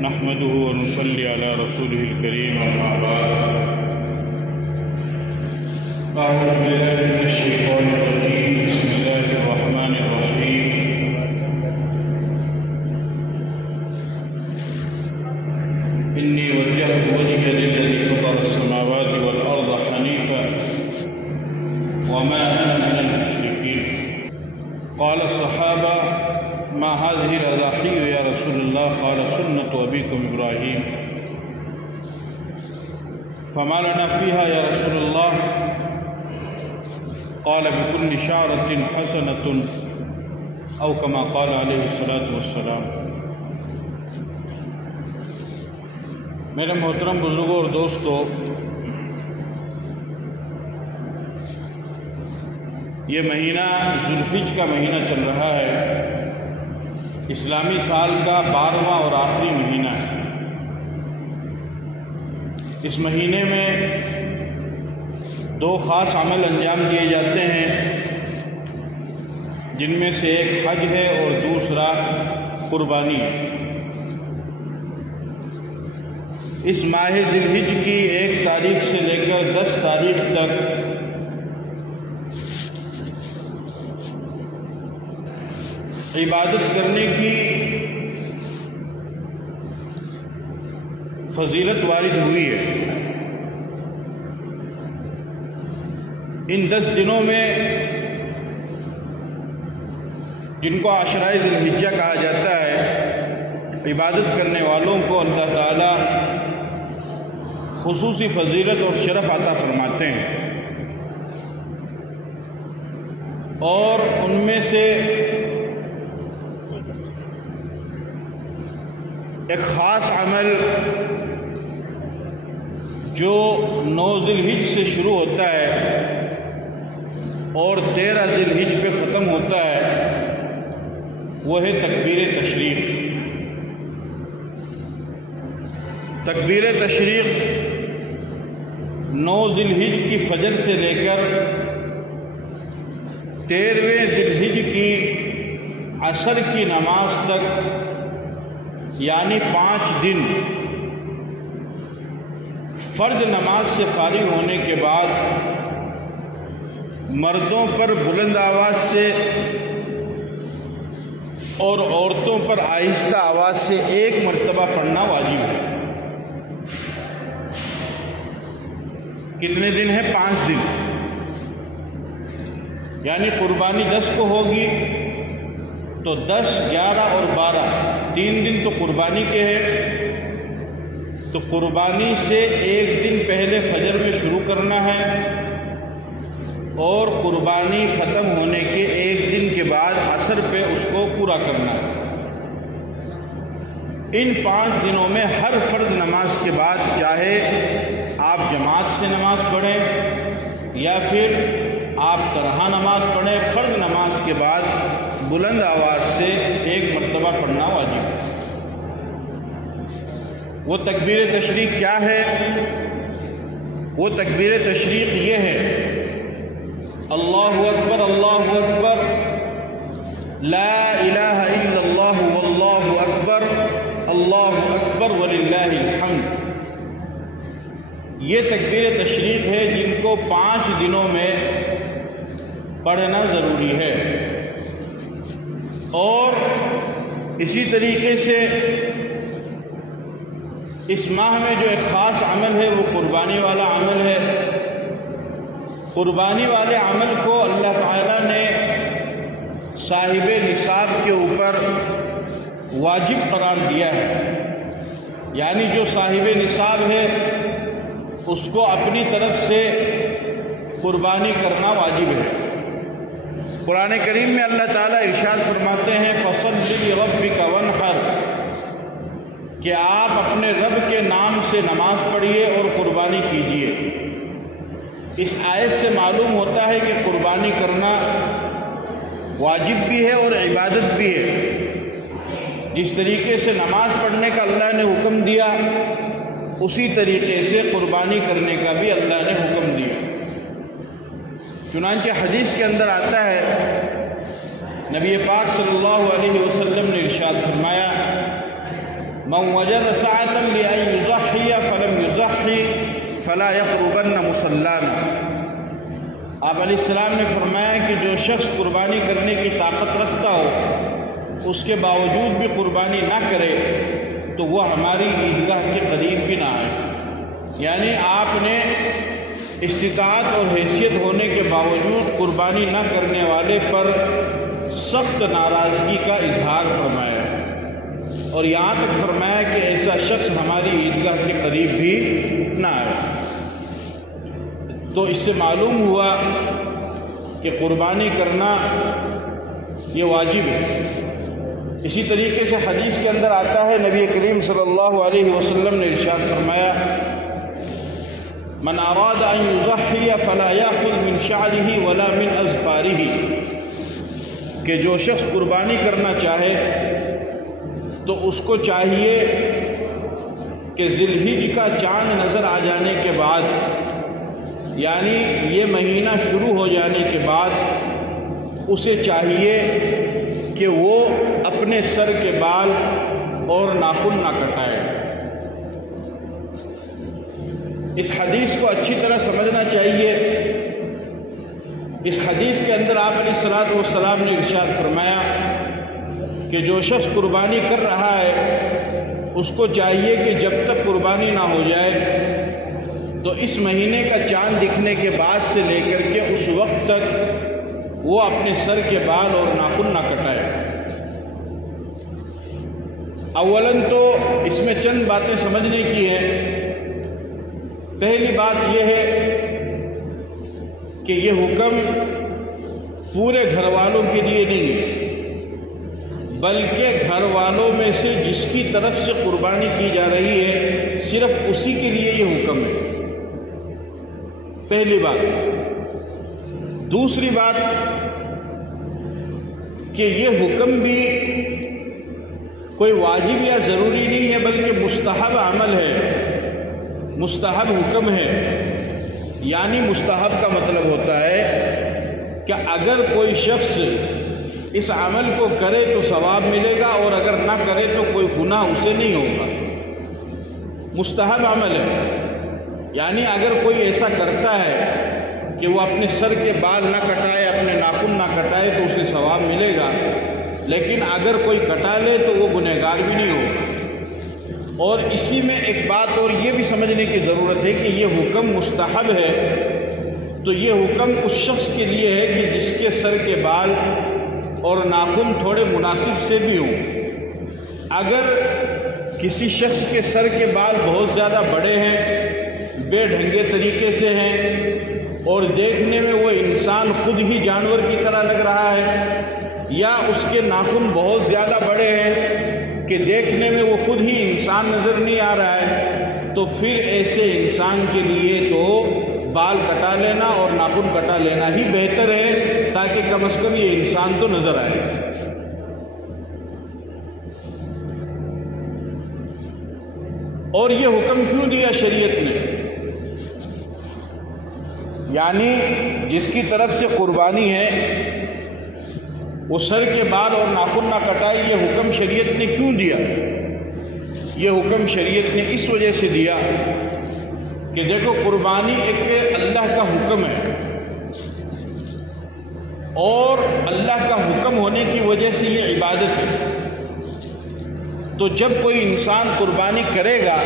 نحمده ونصلي على رسوله الكريم أما بعد أعوذ بالله من الشيطان الرجيم بسم الله الرحمن الرحيم إني وجهت وجهي للذي فطر السماوات والأرض حنيفا وما أنا من المشركين. قال الصحابة ما هذه الأضاحي يا رسول الله؟ قال سنة أبيكم إبراهيم. فما لنا فيها يا رسول الله؟ قال بكل شعرة حسنة أو كما قال عليه الصلاة والسلام. میرے محترم بزرگوں اور دوستو، یہ مہینہ ذوالحج کا مہینہ چل رہا ہے، اسلامی سال کا 12واں اور آخری مہینہ ہے۔ اس مہینے میں 2 خاص عمل انجام دیے جاتے ہیں، جن میں سے ایک حج ہے اور دوسرا قربانی ہے۔ اس ماہ ذی الحج کی 1 تاریخ سے لے کر 10 تاریخ تک عبادت کرنے کی فضیلت وارد ہوئی ہے۔ ان 10 دنوں میں، جن کو عشرۂ ذی الحجہ کہا جاتا ہے، عبادت کرنے والوں کو اللہ تعالی خصوصی فضیلت اور شرف عطا فرماتے ہیں، اور ان میں سے ایک خاص عمل جو 9 ذی الحج سے شروع ہوتا ہے اور 13 ذی الحج پہ ختم ہوتا ہے، وہ ہے تکبیر تشریق۔ تکبیر تشریق 9 ذی الحج کی فجر سے لے کر 13ویں ذی الحج کی عصر کی نماز تک، یعنی 5 دن فرض نماز سے فارغ ہونے کے بعد مردوں پر بلند آواز سے اور عورتوں پر آہستہ آواز سے 1 مرتبہ پڑھنا واجب ہے۔ کتنے دن ہیں؟ 5 دن، یعنی قربانی 10 کو ہوگی تو 10، 11 اور 12 3 دن تو قربانی کے ہیں، تو قربانی سے 1 دن پہلے فجر میں شروع کرنا ہے اور قربانی ختم ہونے کے 1 دن کے بعد عصر پہ اس کو پورا کرنا ہے۔ ان 5 دنوں میں ہر فرض نماز کے بعد، چاہے آپ جماعت سے نماز پڑھیں یا پھر آپ تنہا نماز پڑھیں، فرض نماز کے بعد بلند آواز سے 1 مرتبہ پڑھنا واجب ہے۔ وہ تکبیر تشریق کیا ہے؟ وہ تکبیر تشریق یہ ہے: اللہ اکبر اللہ اکبر، لا الہ الا اللہ واللہ اکبر، اللہ اکبر وللہ الحمد۔ یہ تکبیر تشریق ہے جن کو 5 دنوں میں پڑھنا ضروری ہے۔ اور اسی طریقے سے اس ماہ میں جو ایک خاص عمل ہے وہ قربانی والا عمل ہے۔ قربانی والے عمل کو اللہ تعالیٰ نے صاحب نصاب کے اوپر واجب قرار دیا ہے، یعنی جو صاحب نصاب ہے اس کو اپنی طرف سے قربانی کرنا واجب ہے۔ قرآن کریم میں اللہ تعالیٰ ارشاد فرماتے ہیں فَصَلِّ لِرَبِّكَ وَانْحَرْ، کہ آپ اپنے رب کے نام سے نماز پڑھیے اور قربانی کیجیے۔ اس آیت سے معلوم ہوتا ہے کہ قربانی کرنا واجب بھی ہے اور عبادت بھی ہے۔ جس طریقے سے نماز پڑھنے کا اللہ نے حکم دیا، اسی طریقے سے قربانی کرنے کا بھی اللہ نے حکم دیا۔ چنانچہ حدیث کے اندر آتا ہے، نبی پاک صلی اللہ علیہ وسلم نے ارشاد فرمایا من وجد سعة لأن يضحي فلم يضحي فلا يقربن مصلانا۔ آپ علیہ السلام نے فرمایا کہ جو شخص قربانی کرنے کی طاقت رکھتا ہو اس کے باوجود بھی قربانی نہ کرے تو وہ ہماری عیدگاہ کے قریب بھی نہ آئے۔ یعنی آپ نے استطاعت اور حیثیت ہونے کے باوجود قربانی نہ کرنے والے پر سخت ناراضگی کا اظہار فرمایا اور یہاں تک فرمایا کہ ایسا شخص ہماری عیدگاہ کے قریب بھی نہ آئے۔ تو اس سے معلوم ہوا کہ قربانی کرنا یہ واجب ہے۔ اسی طریقے سے حدیث کے اندر آتا ہے، نبی کریم صلی اللہ علیہ وسلم نے ارشاد فرمایا، من اراد ان یضحی فلا یاخذ من شعره ولا من اظفاره، کہ جو شخص قربانی کرنا چاہے تو اس کو چاہیے کہ ذی الحجہ کا چاند نظر آ جانے کے بعد، یعنی یہ مہینہ شروع ہو جانے کے بعد اسے چاہیے کہ وہ اپنے سر کے بال اور ناخن نہ کٹائے۔ اس حدیث کو اچھی طرح سمجھنا چاہیے۔ اس حدیث کے اندر آپ علیہ الصلوۃ والسلام نے ارشاد فرمایا کہ جو شخص قربانی کر رہا ہے اس کو چاہیے کہ جب تک قربانی نہ ہو جائے تو اس مہینے کا چاند دکھنے کے بعد سے لے کر کے اس وقت تک وہ اپنے سر کے بال اور ناخن نہ کٹائے۔ اولاً تو اس میں چند باتیں سمجھنے کی ہیں۔ پہلی بات یہ ہے کہ یہ حکم پورے گھر والوں کے لیے نہیں ہے، بلکہ گھر والوں میں سے جس کی طرف سے قربانی کی جا رہی ہے صرف اسی کے لیے یہ حکم ہے، پہلی بات۔ دوسری بات کہ یہ حکم بھی کوئی واجب یا ضروری نہیں ہے بلکہ مستحب عمل ہے، مستحب حکم ہے۔ یعنی مستحب کا مطلب ہوتا ہے کہ اگر کوئی شخص اس عمل کو کرے تو ثواب ملے گا اور اگر نہ کرے تو کوئی گناہ اسے نہیں ہوگا۔ مستحب عمل ہے، یعنی اگر کوئی ایسا کرتا ہے کہ وہ اپنے سر کے بال نہ کٹائے، اپنے ناخن نہ کٹائے تو اسے ثواب ملے گا، لیکن اگر کوئی کٹا لے تو وہ گنہگار بھی نہیں ہوگا۔ اور اسی میں ایک بات اور یہ بھی سمجھنے کی ضرورت ہے کہ یہ حکم مستحب ہے تو یہ حکم اس شخص کے لیے ہے کہ جس کے سر کے بال اور ناخن تھوڑے مناسب سے بھی ہوں۔ اگر کسی شخص کے سر کے بال بہت زیادہ بڑے ہیں، بے ڈھنگے طریقے سے ہیں اور دیکھنے میں وہ انسان خود ہی جانور کی طرح لگ رہا ہے، یا اس کے ناخن بہت زیادہ بڑے ہیں کہ دیکھنے میں وہ خود ہی انسان نظر نہیں آ رہا ہے، تو پھر ایسے انسان کے لیے تو بال کٹا لینا اور ناخن کٹا لینا ہی بہتر ہے تاکہ کم از کم یہ انسان تو نظر آئے۔ اور یہ حکم کیوں دیا شریعت نے؟ یعنی جس کی طرف سے قربانی ہے وہ سر کے بال اور ناخن نہ کٹائے، یہ حکم شریعت نے کیوں دیا؟ یہ حکم شریعت نے اس وجہ سے دیا کہ دیکھو قربانی ایک اللہ کا حکم ہے اور اللہ کا حکم ہونے کی وجہ سے یہ عبادت ہے۔ تو جب کوئی انسان قربانی کرے گا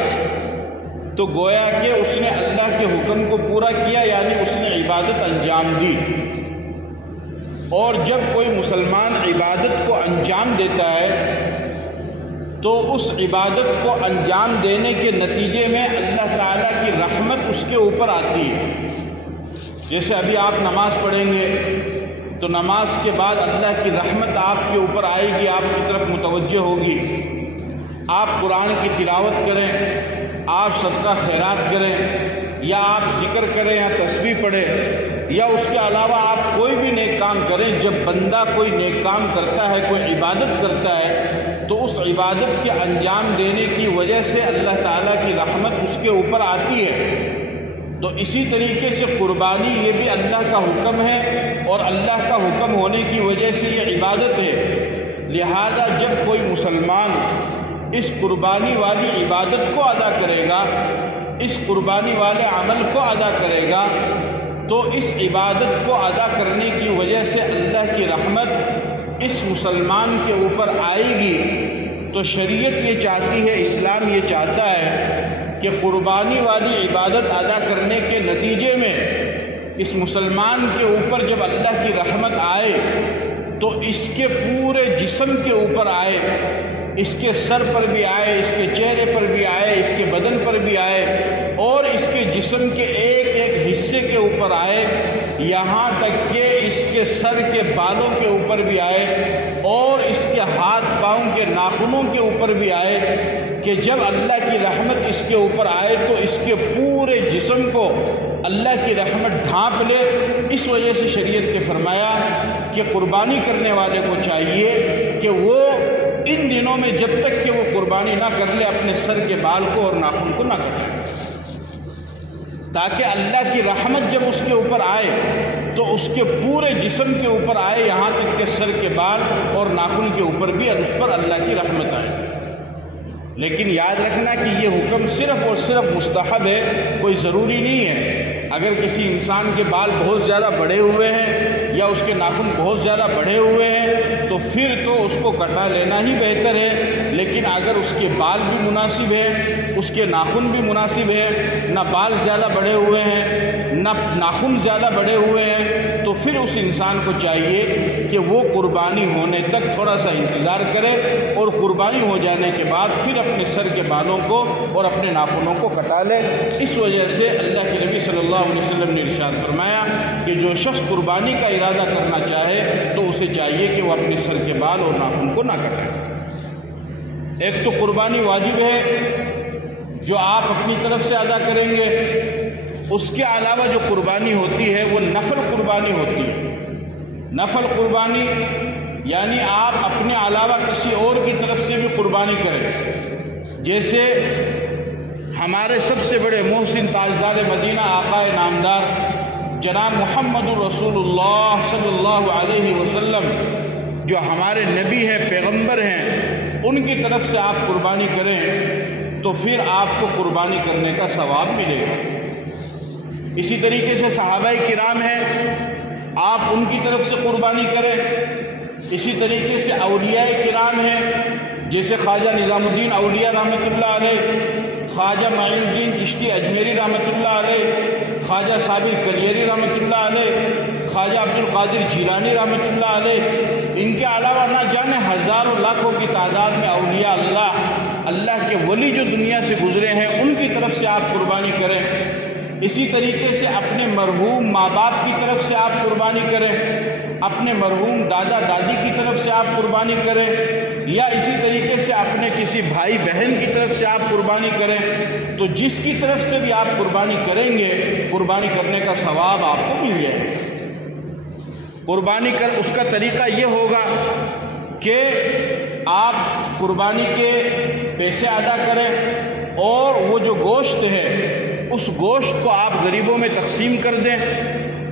تو گویا کہ اس نے اللہ کے حکم کو پورا کیا، یعنی اس نے عبادت انجام دی۔ اور جب کوئی مسلمان عبادت کو انجام دیتا ہے تو اس عبادت کو انجام دینے کے نتیجے میں اللہ تعالیٰ کی رحمت اس کے اوپر آتی ہے۔ جیسے ابھی آپ نماز پڑھیں گے تو نماز کے بعد اللہ کی رحمت آپ کے اوپر آئے گی، آپ کی طرف متوجہ ہوگی۔ آپ قرآن کی تلاوت کریں، آپ صدقہ خیرات کریں، یا آپ ذکر کریں یا تسبیح پڑھیں، یا اس کے علاوہ آپ کوئی بھی نیک کام کریں، جب بندہ کوئی نیک کام کرتا ہے، کوئی عبادت کرتا ہے، تو اس عبادت کے انجام دینے کی وجہ سے اللہ تعالیٰ کی رحمت اس کے اوپر آتی ہے۔ تو اسی طریقے سے قربانی یہ بھی اللہ کا حکم ہے اور اللہ کا حکم ہونے کی وجہ سے یہ عبادت ہے۔ لہذا جب کوئی مسلمان اس قربانی والی عبادت کو ادا کرے گا، اس قربانی والے عمل کو ادا کرے گا، تو اس عبادت کو ادا کرنے کی وجہ سے اللہ کی رحمت اس مسلمان کے اوپر آئے گی۔ تو شریعت یہ چاہتی ہے، اسلام یہ چاہتا ہے کہ قربانی والی عبادت ادا کرنے کے نتیجے میں اس مسلمان کے اوپر جب اللہ کی رحمت آئے تو اس کے پورے جسم کے اوپر آئے، اس کے سر پر بھی آئے، اس کے چہرے پر بھی آئے، اس کے بدن پر بھی آئے، اور اس کے جسم کے ایک ایک حصے کے اوپر آئے، یہاں تک کہ اس کے سر کے بالوں کے اوپر بھی آئے، اور اس کے ہاتھ پاؤں کے ناخنوں کے اوپر بھی آئے، کہ جب اللہ کی رحمت اس کے اوپر آئے تو اس کے پورے جسم کو اللہ کی رحمت ڈھانپ لے۔ اس وجہ سے شریعت نے فرمایا کہ قربانی کرنے والے کو چاہیے کہ وہ ان دنوں میں جب تک کہ وہ قربانی نہ کر لے اپنے سر کے بال کو اور ناخن کو نہ کٹے، تاکہ اللہ کی رحمت جب اس کے اوپر آئے تو اس کے پورے جسم کے اوپر آئے، یہاں تک کہ سر کے بال اور ناخن کے اوپر بھی اس پر اللہ کی رحمت آئے۔ لیکن یاد رکھنا کہ یہ حکم صرف اور صرف مستحب ہے، کوئی ضروری نہیں ہے۔ اگر کسی انسان کے بال بہت زیادہ بڑے ہوئے ہیں یا اس کے ناخن بہت زیادہ بڑے ہوئے ہیں تو پھر تو اس کو کٹا لینا ہی بہتر ہے، لیکن اگر اس کے بال بھی مناسب ہیں، اس کے ناخن بھی مناسب ہے، نہ بال زیادہ بڑے ہوئے ہیں نہ ناخن زیادہ بڑے ہوئے ہیں، تو پھر اس انسان کو چاہیے کہ وہ قربانی ہونے تک تھوڑا سا انتظار کرے، اور قربانی ہو جانے کے بعد پھر اپنے سر کے بالوں کو اور اپنے ناخنوں کو کٹا لے۔ اس وجہ سے اللہ کے نبی صلی اللہ علیہ وسلم نے ارشاد فرمایا کہ جو شخص قربانی کا ارادہ کرنا چاہے تو اسے چاہیے کہ وہ اپنے سر کے بال اور ناخن کو نہ کٹائے۔ ایک تو قربانی واجب ہے جو آپ اپنی طرف سے ادا کریں گے، اس کے علاوہ جو قربانی ہوتی ہے وہ نفل قربانی ہوتی ہے۔ نفل قربانی یعنی آپ اپنے علاوہ کسی اور کی طرف سے بھی قربانی کریں، جیسے ہمارے سب سے بڑے محسن تاجدار مدینہ آقا نامدار جناب محمد الرسول اللہ صلی اللہ علیہ وسلم جو ہمارے نبی ہیں، پیغمبر ہیں، ان کی طرف سے آپ قربانی کریں تو پھر آپ کو قربانی کرنے کا ثواب ملے گا۔ اسی طریقے سے صحابہ کرام ہیں، آپ ان کی طرف سے قربانی کریں۔ اسی طریقے سے اولیاء کرام ہیں، جیسے خواجہ نظام الدین اولیاء رحمۃ اللہ علیہ، خواجہ معین الدین چشتی اجمیری رحمۃ اللہ علیہ، خواجہ صابر کلیری رحمۃ اللہ علیہ، خواجہ عبد القادر جیلانی رحمۃ اللہ علیہ، ان کے علاوہ نہ جانے ہزاروں لاکھوں کی تعداد میں اولیاء اللہ کے ولی جو دنیا سے گزرے ہیں، ان کی طرف سے آپ قربانی کریں۔ اسی طریقے سے اپنے مرحوم ماں باپ کی طرف سے آپ قربانی کریں، اپنے مرحوم دادا دادی کی طرف سے آپ قربانی کریں، یا اسی طریقے سے اپنے کسی بھائی بہن کی طرف سے آپ قربانی کریں، تو جس کی طرف سے بھی آپ قربانی کریں گے، قربانی کرنے کا ثواب آپ کو مل جائے گا۔ قربانی کر اس کا طریقہ یہ ہوگا کہ آپ قربانی کے پیسے ادا کریں، اور وہ جو گوشت ہے اس گوشت کو آپ غریبوں میں تقسیم کر دیں،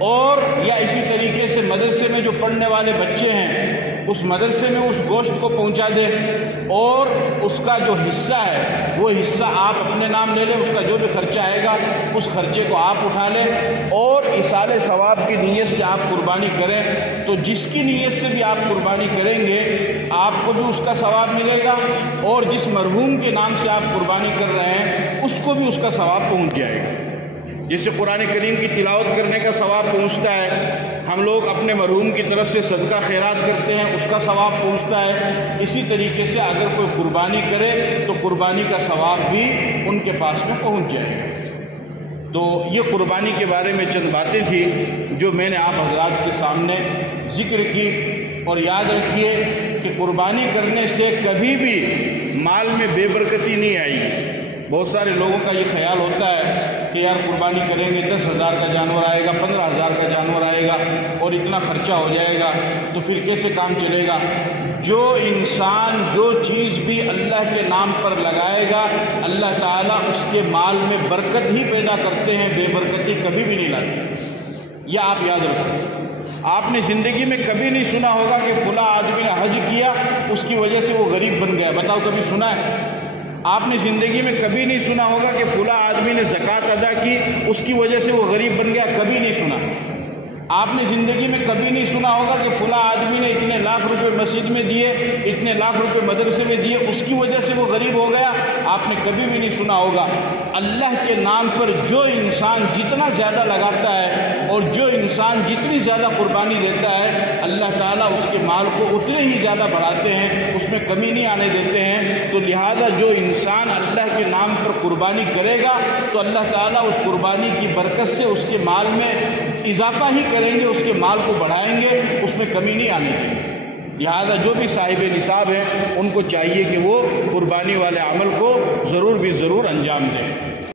اور یا اسی طریقے سے مدرسے میں جو پڑھنے والے بچے ہیں اس مدرسے میں اس گوشت کو پہنچا دیں، اور اس کا جو حصہ ہے وہ حصہ آپ اپنے نام لے لیں، اس کا جو بھی خرچہ آئے گا اس خرچے کو آپ اٹھا لیں، اور ایصال ثواب کی نیت سے آپ قربانی کریں۔ تو جس کی نیت سے بھی آپ قربانی کریں گے آپ کو بھی اس کا ثواب ملے گا، اور جس مرحوم کے نام سے آپ قربانی کر رہے ہیں اس کو بھی اس کا ثواب پہنچ جائے گا۔ جیسے قرآن کریم کی تلاوت کرنے کا ثواب پہنچتا ہے، ہم لوگ اپنے مرحوم کی طرف سے صدقہ خیرات کرتے ہیں، اس کا ثواب پہنچتا ہے، اسی طریقے سے اگر کوئی قربانی کرے تو قربانی کا ثواب بھی ان کے پاس میں پہنچ جائے گا۔ تو یہ قربانی کے بارے میں چند باتیں تھیں جو میں نے آپ حضرات کے سامنے ذکر کی، اور یاد رکھیے کہ قربانی کرنے سے کبھی بھی مال میں بے برکتی نہیں آئے گی۔ بہت سارے لوگوں کا یہ خیال ہوتا ہے کہ یار قربانی کریں گے 10,000 کا جانور آئے گا، 15,000 کا جانور آئے گا، اور اتنا خرچہ ہو جائے گا، تو پھر کیسے کام چلے گا؟ جو انسان جو چیز بھی اللہ کے نام پر لگائے گا اللہ تعالیٰ اس کے مال میں برکت ہی پیدا کرتے ہیں، بے برکتی کبھی بھی نہیں لاتے۔ یہ آپ یاد رکھیں۔ آپ نے زندگی میں کبھی نہیں سنا ہوگا کہ فلاں آدمی نے حج کیا اس کی وجہ سے وہ غریب بن گیا، بتاؤ کبھی سنا ہے؟ آپ نے زندگی میں کبھی نہیں سنا ہوگا کہ فلاں آدمی نے زکوٰۃ ادا کی اس کی وجہ سے وہ غریب بن گیا، کبھی نہیں سنا۔ آپ نے زندگی میں کبھی نہیں سنا ہوگا کہ فلاں آدمی نے اتنے لاکھ روپے مسجد میں دیے، اتنے لاکھ روپے مدرسے میں دیے، اس کی وجہ سے وہ غریب ہو گیا، آپ نے کبھی بھی نہیں سنا ہوگا۔ اللہ کے نام پر جو انسان جتنا زیادہ لگاتا ہے اور جو انسان جتنی زیادہ قربانی دیتا ہے، اللہ تعالیٰ اس کے مال کو اتنے ہی زیادہ بڑھاتے ہیں، اس میں کمی نہیں آنے دیتے ہیں۔ تو لہٰذا جو انسان اللہ کے نام پر قربانی کرے گا تو اللہ تعالیٰ اس قربانی کی برکت سے اس کے مال میں اضافہ ہی کریں گے، اس کے مال کو بڑھائیں گے، اس میں کمی نہیں آنے دیں گے۔ لہذا جو بھی صاحب نصاب ہیں ان کو چاہیے کہ وہ قربانی والے عمل کو ضرور انجام دیں۔